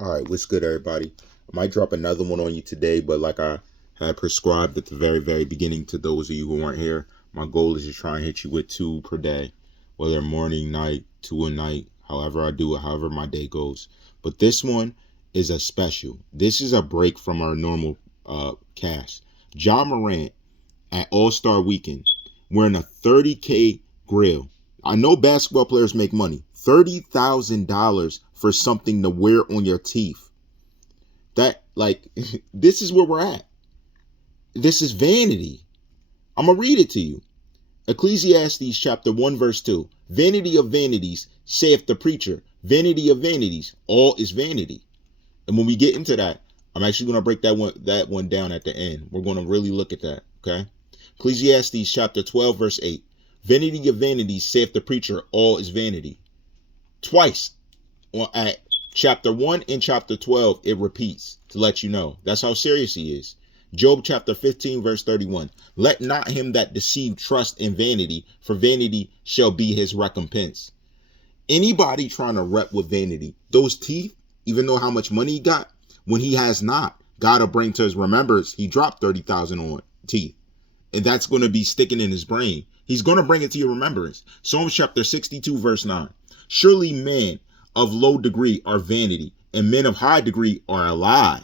All right, what's good, everybody? I might drop another one on you today, but like I had prescribed at the very beginning to those of you who weren't here, my goal is to try and hit you with two per day, whether morning, night, two a night, however I do it, however my day goes. But this one is a special. This is a break from our normal cast. Morant at All-Star Weekend wearing a 30K grill. I know basketball players make money. $30,000 for something to wear on your teeth. That, like, this is where we're at. This is vanity. I'm going to read it to you. Ecclesiastes chapter 1 verse 2. Vanity of vanities, saith the preacher. Vanity of vanities, all is vanity. And when we get into that, I'm actually going to break that one down at the end. We're going to really look at that, okay? Ecclesiastes chapter 12 verse 8. Vanity of vanities, saith the preacher, all is vanity. Twice at chapter 1 and chapter 12, it repeats to let you know. That's how serious he is. Job chapter 15 verse 31. Let not him that deceive trust in vanity, for vanity shall be his recompense. Anybody trying to rep with vanity, those teeth, even though how much money he got, when he has not, God will bring to his remembrance, he dropped 30,000 on teeth. And that's going to be sticking in his brain. He's going to bring it to your remembrance. Psalms chapter 62 verse 9. Surely men of low degree are vanity, and men of high degree are a lie.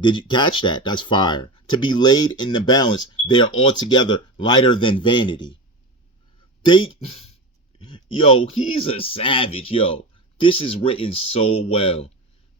Did you catch that? That's fire. To be laid in the balance, they are altogether lighter than vanity. Yo, he's a savage, yo. This is written so well.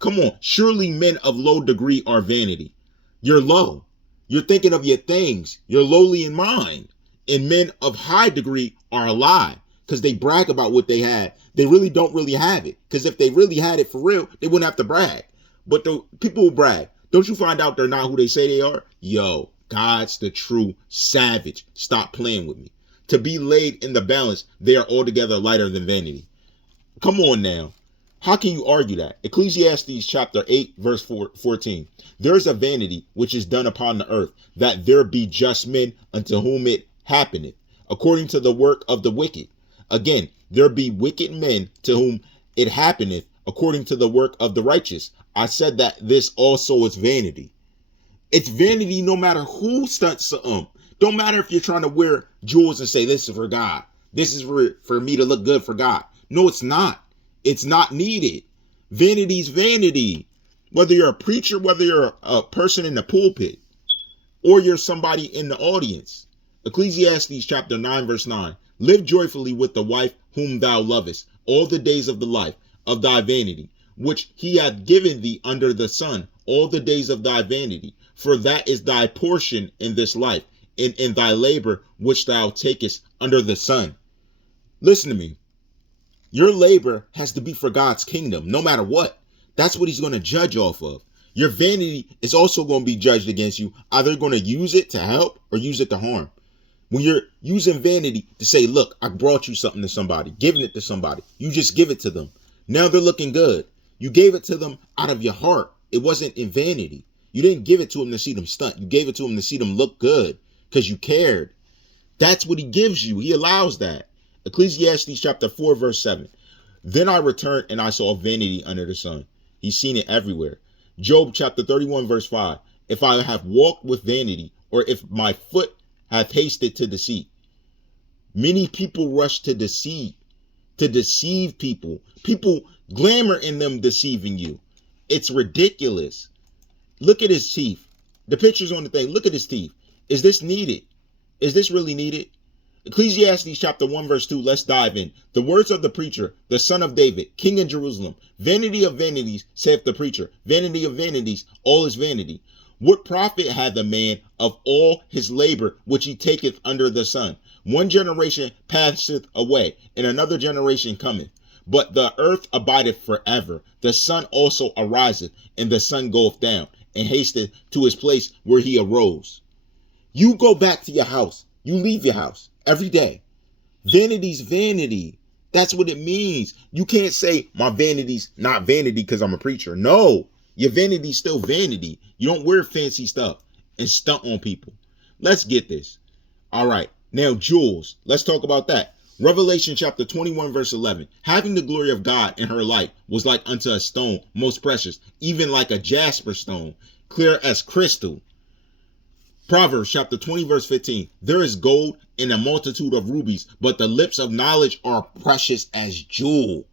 Come on. Surely men of low degree are vanity. You're low. You're thinking of your things. You're lowly in mind. And men of high degree are a lie because they brag about what they had. They really don't really have it. Because if they really had it for real, they wouldn't have to brag. But the people who brag, don't you find out they're not who they say they are? Yo, God's the true savage. Stop playing with me. To be laid in the balance, they are altogether lighter than vanity. Come on now. How can you argue that? Ecclesiastes chapter 8 verse 14. There is a vanity which is done upon the earth, that there be just men unto whom it happeneth, according to the work of the wicked. Again, there be wicked men to whom it happeneth, according to the work of the righteous. I said that this also is vanity. It's vanity no matter who stunts something. Don't matter if you're trying to wear jewels and say, this is for God. This is for me to look good for God. No, it's not. It's not needed. Vanity's vanity. Whether you're a preacher, whether you're a person in the pulpit, or you're somebody in the audience. Ecclesiastes chapter 9 verse 9. Live joyfully with the wife whom thou lovest all the days of the life of thy vanity, which he hath given thee under the sun, all the days of thy vanity. For that is thy portion in this life, and in thy labor which thou takest under the sun. Listen to me. Your labor has to be for God's kingdom, no matter what. That's what he's going to judge off of. Your vanity is also going to be judged against you. Either going to use it to help or use it to harm. When you're using vanity to say, look, I brought you something to somebody, giving it to somebody, you just give it to them. Now they're looking good. You gave it to them out of your heart. It wasn't in vanity. You didn't give it to them to see them stunt. You gave it to them to see them look good because you cared. That's what he gives you. He allows that. Ecclesiastes chapter 4 verse 7. Then I returned and I saw vanity under the sun. He's seen it everywhere. Job chapter 31 verse 5. If I have walked with vanity, or if my foot hath hasted to deceit. Many people rush to deceive people. People glamour in them deceiving you. It's ridiculous. Look at his teeth. The picture's on the thing. Look at his teeth. Is this needed? Is this really needed? Ecclesiastes chapter 1 verse 2. Let's dive in. The words of the preacher, the son of David, king in Jerusalem. Vanity of vanities, saith the preacher. Vanity of vanities, all is vanity. What profit hath a man of all his labor which he taketh under the sun? One generation passeth away, and another generation cometh. But the earth abideth forever. The sun also ariseth, and the sun goeth down, and hasteth to his place where he arose. You go back to your house. You leave your house every day. Vanity's vanity. That's what it means. You can't say my vanity's not vanity because I'm a preacher. No, your vanity's still vanity. You don't wear fancy stuff and stunt on people. Let's get this. All right. Now, jewels. Let's talk about that. Revelation chapter 21 verse 11. Having the glory of God in her light was like unto a stone most precious, even like a jasper stone, clear as crystal. Proverbs chapter 20 verse 15. There is gold in a multitude of rubies, but the lips of knowledge are precious as jewel.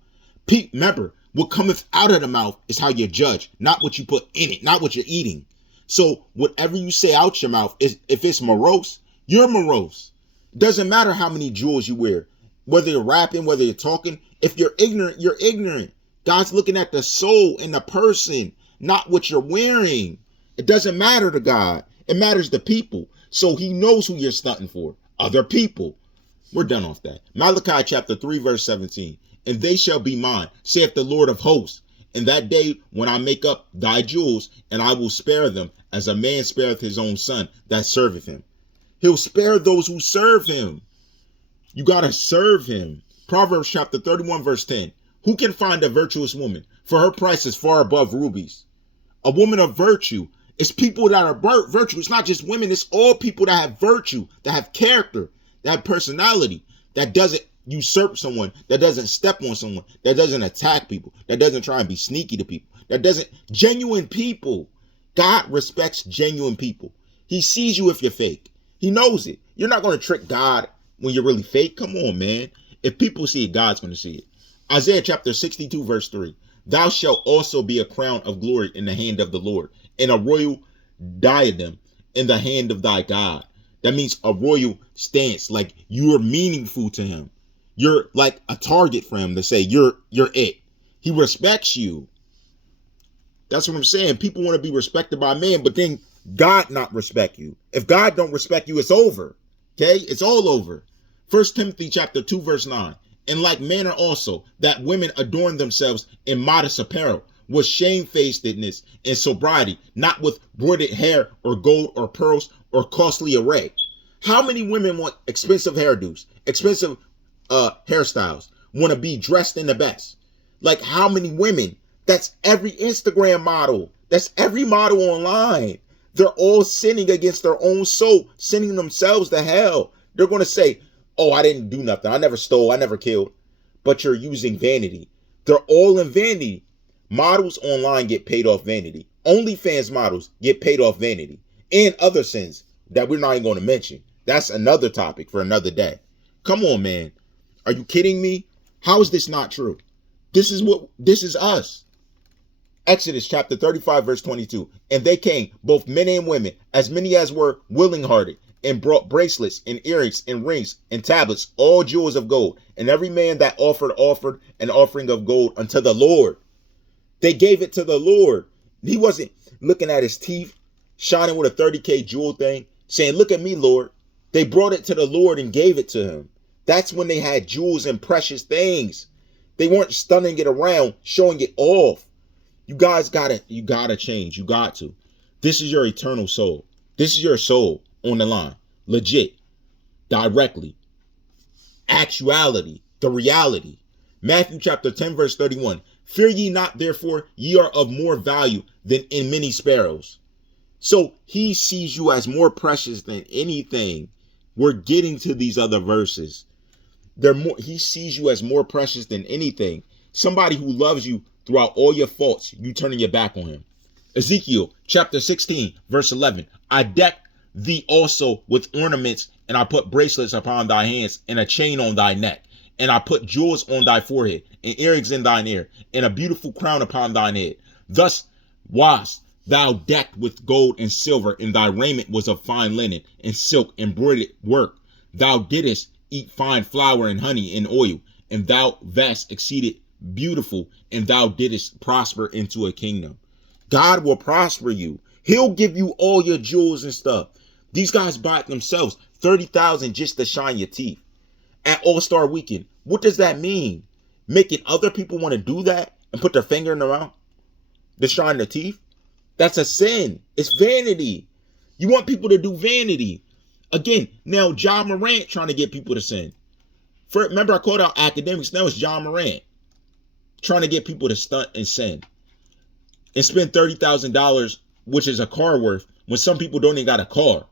Remember, what cometh out of the mouth is how you judge, not what you put in it, not what you're eating. So whatever you say out your mouth, if it's morose, you're morose. Doesn't matter how many jewels you wear, whether you're rapping, whether you're talking. If you're ignorant, you're ignorant. God's looking at the soul and the person, not what you're wearing. It doesn't matter to God. It matters to people. So he knows who you're stunting for. Other people. We're done off that. Malachi chapter 3 verse 17. And they shall be mine, saith the Lord of hosts. In that day when I make up thy jewels, and I will spare them, as a man spareth his own son that serveth him. He'll spare those who serve him. You got to serve him. Proverbs chapter 31 verse 10. Who can find a virtuous woman? For her price is far above rubies. A woman of virtue. It's people that are virtue. It's not just women. It's all people that have virtue, that have character, that have personality, that doesn't usurp someone, that doesn't step on someone, that doesn't attack people, that doesn't try and be sneaky to people, that doesn't, genuine people. God respects genuine people. He sees you if you're fake. He knows it. You're not going to trick God when you're really fake. Come on, man. If people see it, God's going to see it. Isaiah chapter 62 verse 3. Thou shalt also be a crown of glory in the hand of the Lord, and a royal diadem in the hand of thy God. That means a royal stance, like you're meaningful to him. You're like a target for him to say you're it. He respects you. That's what I'm saying. People want to be respected by man, but then God not respect you. If God don't respect you, it's over. Okay? It's all over. 1 Timothy chapter 2 verse 9. In like manner also, that women adorn themselves in modest apparel, with shamefacedness and sobriety, not with broidered hair or gold or pearls or costly array. How many women want expensive hairdos, expensive hairstyles, want to be dressed in the best? Like how many women? That's every Instagram model. That's every model online. They're all sinning against their own soul, sending themselves to hell. They're going to say, oh, I didn't do nothing. I never stole. I never killed. But you're using vanity. They're all in vanity. Models online get paid off vanity. OnlyFans models get paid off vanity. And other sins that we're not even going to mention. That's another topic for another day. Come on, man. Are you kidding me? How is this not true? This is us. Exodus chapter 35 verse 22. And they came, both men and women, as many as were willing hearted, and brought bracelets and earrings and rings and tablets, all jewels of gold. And every man that offered an offering of gold unto the Lord. They gave it to the Lord. He wasn't looking at his teeth, shining with a 30K jewel thing, saying, look at me, Lord. They brought it to the Lord and gave it to him. That's when they had jewels and precious things. They weren't stunning it around, showing it off. You guys you gotta change. You got to. This is your eternal soul. This is your soul on the line. Legit. Directly. Actuality. The reality. Matthew chapter 10 verse 31. Fear ye not, therefore, ye are of more value than in many sparrows. So he sees you as more precious than anything. We're getting to these other verses. He sees you as more precious than anything. Somebody who loves you throughout all your faults, you turning your back on him. Ezekiel chapter 16 verse 11. I deck thee also with ornaments, and I put bracelets upon thy hands, and a chain on thy neck. And I put jewels on thy forehead, and earrings in thine ear, and a beautiful crown upon thine head. Thus wast thou decked with gold and silver, and thy raiment was of fine linen, and silk, embroidered work. Thou didst eat fine flour and honey and oil, and thou vast exceeded beautiful, and thou didst prosper into a kingdom. God will prosper you. He'll give you all your jewels and stuff. These guys buy it themselves, $30,000 just to shine your teeth. At All-Star Weekend, what does that mean? Making other people want to do that and put their finger in their mouth to shine their teeth? That's a sin. It's vanity. You want people to do vanity. Again, now John Morant trying to get people to sin. Remember I called out academics. Now it's John Morant trying to get people to stunt and sin and spend $30,000, which is a car worth, when some people don't even got a car.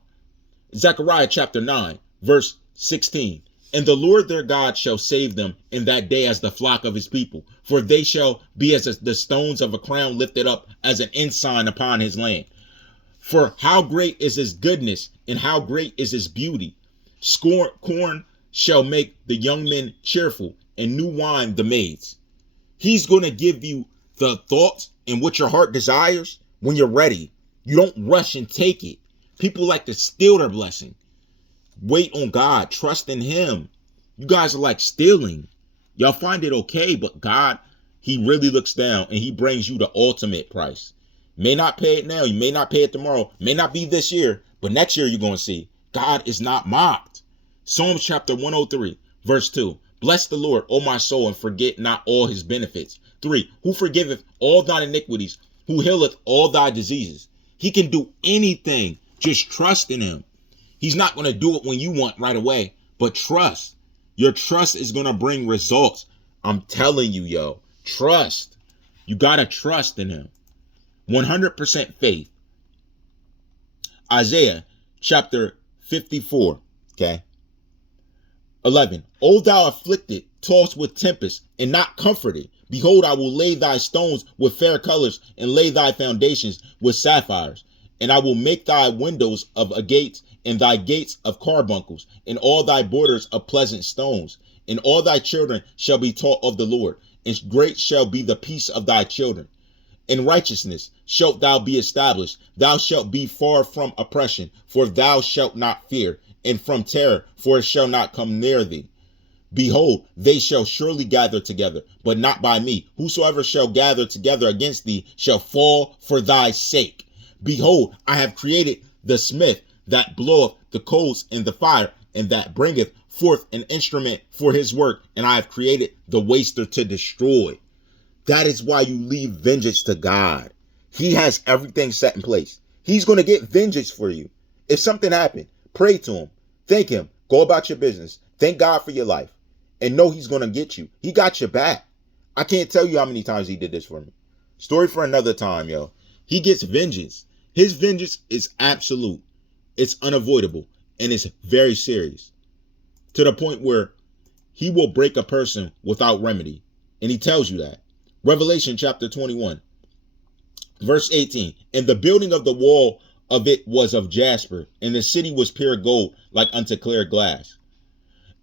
Zechariah chapter 9 verse 16. And the Lord their God shall save them in that day as the flock of his people. For they shall be as the stones of a crown lifted up as an ensign upon his land. For how great is his goodness, and how great is his beauty. Corn shall make the young men cheerful, and new wine the maids. He's going to give you the thoughts and what your heart desires when you're ready. You don't rush and take it. People like to steal their blessing. Wait on God. Trust in him. You guys are like stealing. Y'all find it okay, but God, he really looks down and he brings you the ultimate price. May not pay it now. You may not pay it tomorrow. May not be this year, but next year you're going to see. God is not mocked. Psalms chapter 103, verse 2. Bless the Lord, O my soul, and forget not all his benefits. 3. Who forgiveth all thine iniquities, who healeth all thy diseases. He can do anything. Just trust in him. He's not going to do it when you want right away, but trust. Your trust is going to bring results. I'm telling you, yo, trust. You got to trust in him. 100% faith. Isaiah chapter 54, okay? 11. O thou afflicted, tossed with tempest, and not comforted. Behold, I will lay thy stones with fair colors, and lay thy foundations with sapphires. And I will make thy windows of agates, and thy gates of carbuncles, and all thy borders of pleasant stones. And all thy children shall be taught of the Lord, and great shall be the peace of thy children. In righteousness shalt thou be established. Thou shalt be far from oppression, for thou shalt not fear, and from terror, for it shall not come near thee. Behold, they shall surely gather together, but not by me. Whosoever shall gather together against thee shall fall for thy sake. Behold, I have created the smith that bloweth the coals in the fire, and that bringeth forth an instrument for his work, and I have created the waster to destroy. That is why you leave vengeance to God. He has everything set in place. He's going to get vengeance for you. If something happened, pray to him. Thank him. Go about your business. Thank God for your life. And know he's going to get you. He got your back. I can't tell you how many times he did this for me. Story for another time, yo. He gets vengeance. His vengeance is absolute. It's unavoidable. And it's very serious. To the point where he will break a person without remedy. And he tells you that. Revelation chapter 21, verse 18. And the building of the wall of it was of jasper, and the city was pure gold, like unto clear glass.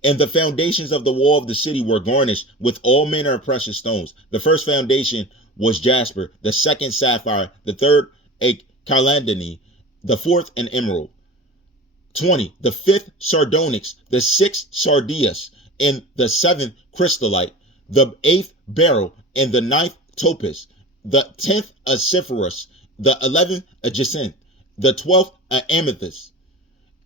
And the foundations of the wall of the city were garnished with all manner of precious stones. The first foundation was jasper, the second sapphire, the third a chalcedony, the fourth an emerald. 20. The fifth sardonyx, the sixth sardius, and the seventh chrysolite, the eighth beryl, and the ninth topaz, the 10th a sapphirus, the 11th a jacinth, the 12th a amethyst.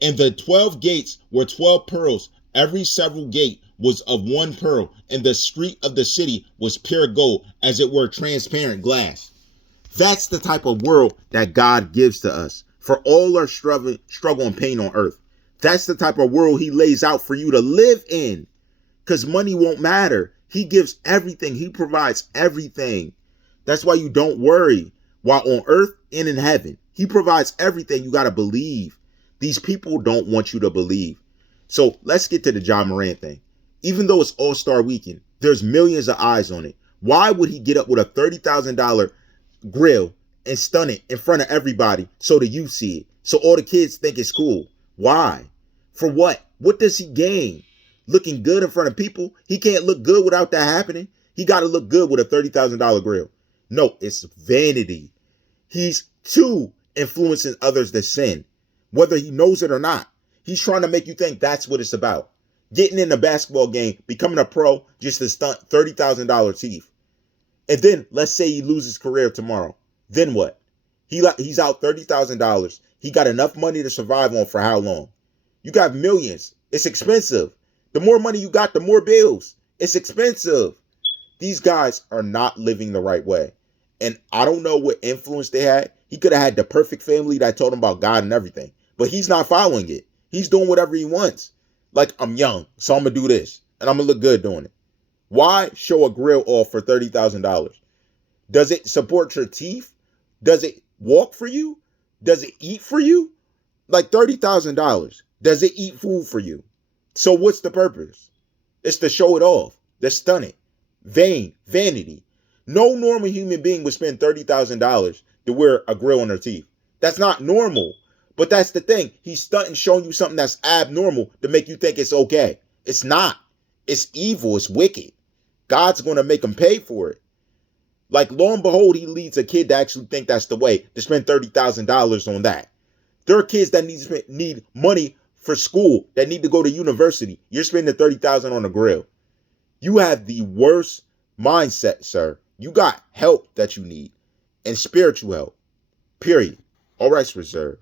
And the 12 gates were 12 pearls. Every several gate was of one pearl, and the street of the city was pure gold, as it were transparent glass. That's the type of world that God gives to us for all our struggle and pain on earth. That's the type of world he lays out for you to live in, because money won't matter. He gives everything. He provides everything. That's why you don't worry while on earth and in heaven. He provides everything. You got to believe. These people don't want you to believe. So let's get to the Ja Morant thing. Even though it's All-Star Weekend, there's millions of eyes on it. Why would he get up with a $30,000 grill and stun it in front of everybody so the youth see it? So all the kids think it's cool. Why? For what? What does he gain? Looking good in front of people? He can't look good without that happening. He got to look good with a $30,000 grill. No, it's vanity. He's too influencing others to sin, whether he knows it or not. He's trying to make you think that's what it's about. Getting in a basketball game, becoming a pro just to stunt $30,000 teeth. And then let's say he loses career tomorrow. Then what? He's out $30,000. He got enough money to survive on for how long? You got millions. It's expensive. The more money you got, the more bills. It's expensive. These guys are not living the right way. And I don't know what influence they had. He could have had the perfect family that told him about God and everything. But he's not following it. He's doing whatever he wants. Like, I'm young, so I'm going to do this. And I'm going to look good doing it. Why show a grill off for $30,000? Does it support your teeth? Does it walk for you? Does it eat for you? Like $30,000. Does it eat food for you? So what's the purpose? It's to show it off. They're stunning. Vain. Vanity. No normal human being would spend $30,000 to wear a grill on their teeth. That's not normal. But that's the thing. He's stunting, showing you something that's abnormal to make you think it's okay. It's not. It's evil. It's wicked. God's going to make him pay for it. Like, lo and behold, he leads a kid to actually think that's the way, to spend $30,000 on that. There are kids that need money for school, that need to go to university. You're spending $30,000 on a grill. You have the worst mindset, sir. You got help that you need, and spiritual help. Period. All rights reserved.